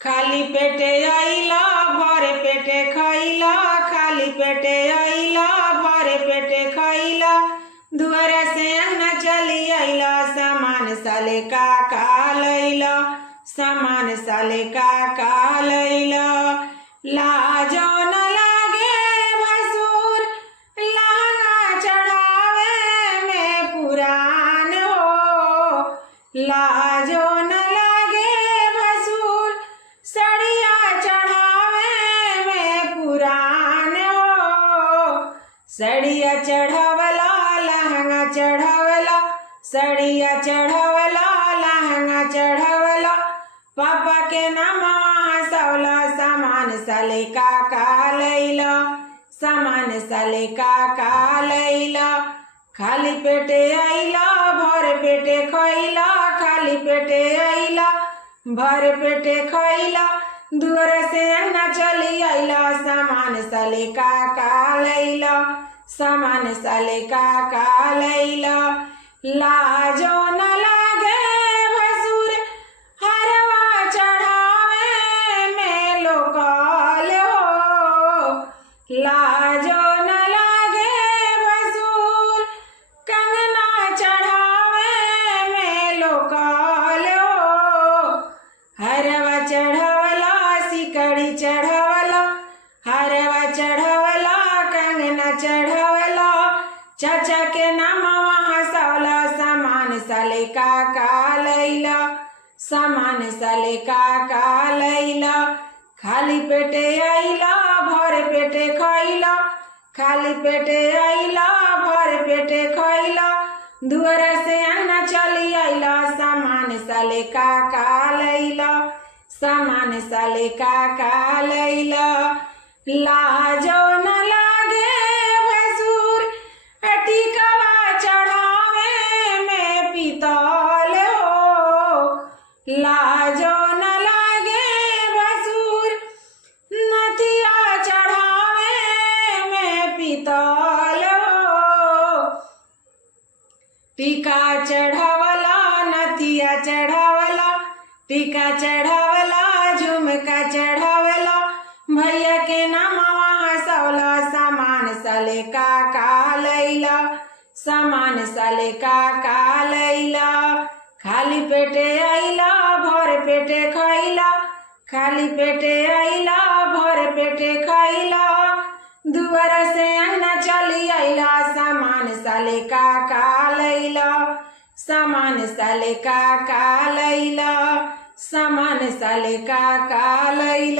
खाली पेटे आइला भरे पेटे खइला, खाली पेटे आइला भरे पेटे खइला, दुआरा से अंगना चली आइला, सामान साले का लैला, सामान साले का लैला। लाजो न लागे भसुर लहंगा चढ़ावे में पुरान हो, लाजो न लागे भसुर सड़िया चढ़ावे में पुरान हो। सड़िया चढ़ावला लहंगा चढ़ावला, सड़िया चढ़ावला लहंगा चढ़ावला, पापा के नाम हंसवला, सामान साले का लैला, सामान साले का लैला। खाली पेटे आइला भर पेटे खइला, खाली पेटे आइला भर पेटे खइला, दूर से अंगना चली आइला, सामान साले का लैला, सामान साले का लैला। लाजो न लागे भसुर हरवा चढ़ावे में लोकाल हो, लाजो न लागे भसुर कंगना चढ़ावे में लोकाल हो। हरवा चढ़वला सिकड़ी चढ़वला, हरवा चढ़वला कंगना चढ़वला, चाचा के नाम हंसवला, सामान साले का लैला, सामान साले का लैला। खाली पेटे आइला भर पेटे खइला, खाली पेटे आइला भर पेटे खइला, दुआर से अंगना चली आइला, सामान साले का लैला, सामान साले का लैला। लाजो न लागे भसुर टिकवा चढ़ावे में पितल हो, लाजो न लागे भसुर नथिया चढ़ावे में पितल हो। टीका चढ़ावला नथिया चढ़ावला, टीका चढ़ावला झुमका चढ़ावला, भैया के नाम हंसवला, सामान साले का लैला, सामान साले का लैला। खाली पेटे आइला भर पेटे खइला, खाली पेटे आइला भर पेटे खइला, दुआर से अंगना चली आइला, सामान साले का लैला, सामान साले का लैला, सामान साले का लैला।